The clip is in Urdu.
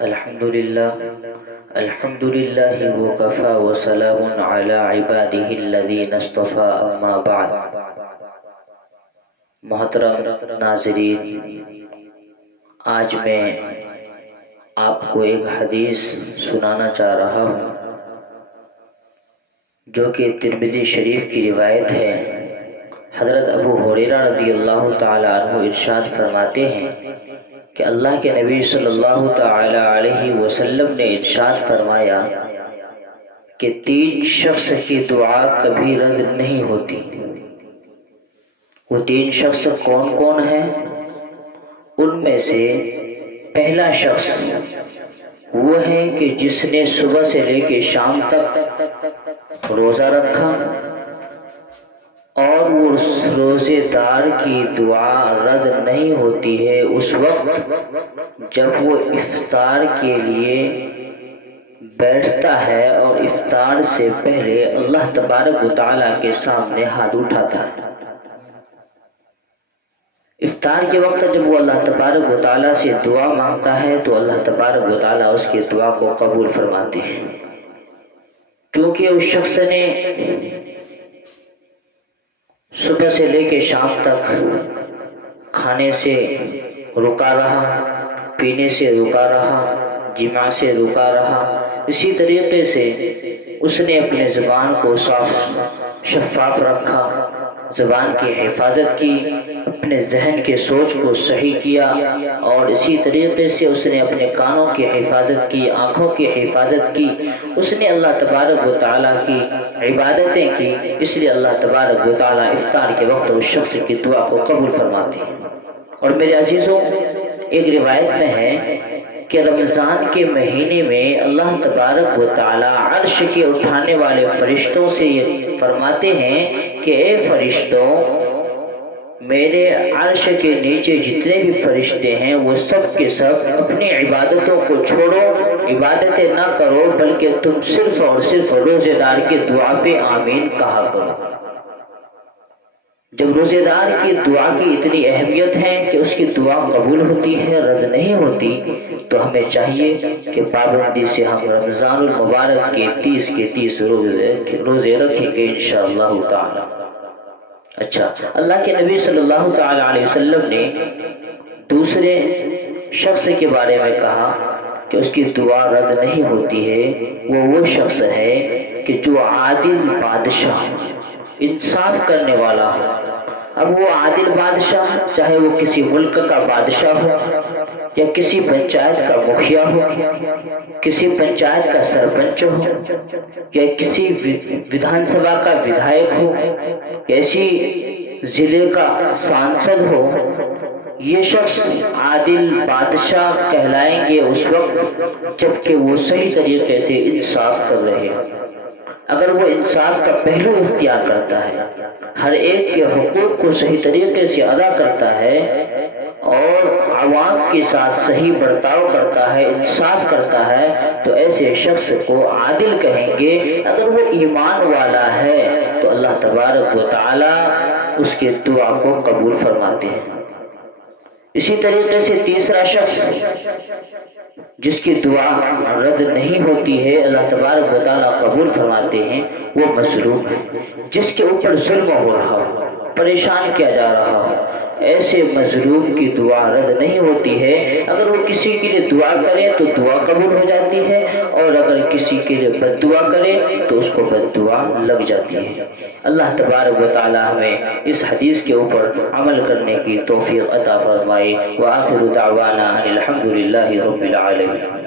الحمد للہ وکفی وسلام علی عباده الذین اصطفی اما بعد۔ محترم ناظرین، آج میں آپ کو ایک حدیث سنانا چاہ رہا ہوں جو کہ ترمذی شریف کی روایت ہے۔ حضرت ابو ہریرہ رضی اللہ تعالی عنہ ارشاد فرماتے ہیں کہ اللہ کے نبی صلی اللہ تعالی علیہ وسلم نے ارشاد فرمایا کہ 3 شخص کی دعا کبھی رد نہیں ہوتی۔ وہ 3 شخص کون کون ہیں؟ ان میں سے پہلا شخص وہ ہے کہ جس نے صبح سے لے کے شام تک روزہ رکھا اور اس روزے دار کی دعا رد نہیں ہوتی ہے اس وقت جب وہ افطار کے لیے بیٹھتا ہے اور افطار سے پہلے اللہ تبارک و تعالیٰ کے سامنے ہاتھ اٹھاتا ہے۔ افطار کے وقت جب وہ اللہ تبارک و تعالیٰ سے دعا مانگتا ہے تو اللہ تبارک و تعالیٰ اس کی دعا کو قبول فرماتے ہیں، کیونکہ اس شخص نے صبح سے لے کے شام تک کھانے سے رکا رہا، پینے سے رکا رہا، جماع سے رکا رہا۔ اسی طریقے سے اس نے اپنے زبان کو شفاف رکھا، زبان کی حفاظت کی، اپنے ذہن کے سوچ کو صحیح کیا، اور اسی طریقے سے اس نے اپنے کانوں کی حفاظت کی، آنکھوں کی حفاظت کی۔ اس نے اللہ تبارک و تعالیٰ کی عبادتیں کی، اس لیے اللہ تبارک و تعالیٰ افطار کے وقت اس شخص کی دعا کو قبول فرماتے ہیں۔ اور میرے عزیزوں، ایک روایت میں ہے کہ رمضان کے مہینے میں اللہ تبارک و تعالیٰ عرش کے اٹھانے والے فرشتوں سے یہ فرماتے ہیں کہ اے فرشتوں، میرے عرش کے نیچے جتنے بھی فرشتے ہیں وہ سب کے سب اپنی عبادتوں کو چھوڑو، عبادتیں نہ کرو، بلکہ تم صرف اور صرف روزے دار کی دعا پہ آمین کہا کرو۔ جب روزے دار کی دعا کی اتنی اہمیت ہے کہ اس کی دعا قبول ہوتی ہے، رد نہیں ہوتی، تو ہمیں چاہیے کہ پابندی سے ہم رمضان المبارک کے 30 روزے رکھیں گے انشاءاللہ تعالی۔ اچھا، اللہ کے نبی صلی اللہ تعالی علیہ وسلم نے دوسرے شخص کے بارے میں کہا کہ اس کی دعا رد نہیں ہوتی ہے۔ وہ شخص ہے کہ جو عادل بادشاہ، انصاف کرنے والا ہو۔ اب وہ عادل بادشاہ، چاہے وہ کسی ملک کا بادشاہ ہو، یا کسی پنچایت کا مکھیا ہو، کسی پنچایت کا سرپنچ ہو، یا کسی ودھان سبھا کا ودھائک ہو، یا اسی ضلع کا سانسد ہو، یہ شخص عادل بادشاہ کہلائیں گے اس وقت جبکہ وہ صحیح طریقے سے انصاف کر رہے ہیں۔ اگر وہ انصاف کا پہلو اختیار کرتا ہے، ہر ایک کے حقوق کو صحیح طریقے سے ادا کرتا ہے اور عوام کے ساتھ صحیح برتاؤ کرتا ہے، انصاف کرتا ہے، تو ایسے شخص کو عادل کہیں گے۔ اگر وہ ایمان والا ہے تو اللہ تبارک و تعالی اس کے دعا کو قبول فرماتے ہیں۔ اسی طریقے سے تیسرا شخص جس کی دعا رد نہیں ہوتی ہے، اللہ تبارک و تعالیٰ قبول فرماتے ہیں، وہ مظلوم ہے، جس کے اوپر ظلم ہو رہا ہو، پریشان کیا جا رہا ہو۔ ایسے مظلوم کی دعا رد نہیں ہوتی ہے۔ اگر وہ کسی کے لیے دعا کرے تو دعا قبول ہو جاتی ہے، اور اگر کسی کے لیے بد دعا کرے تو اس کو بد دعا لگ جاتی ہے۔ اللہ تبارک و تعالی ہمیں اس حدیث کے اوپر عمل کرنے کی توفیق عطا فرمائے۔ وآخر دعوانا الحمد للہ رب العالمین۔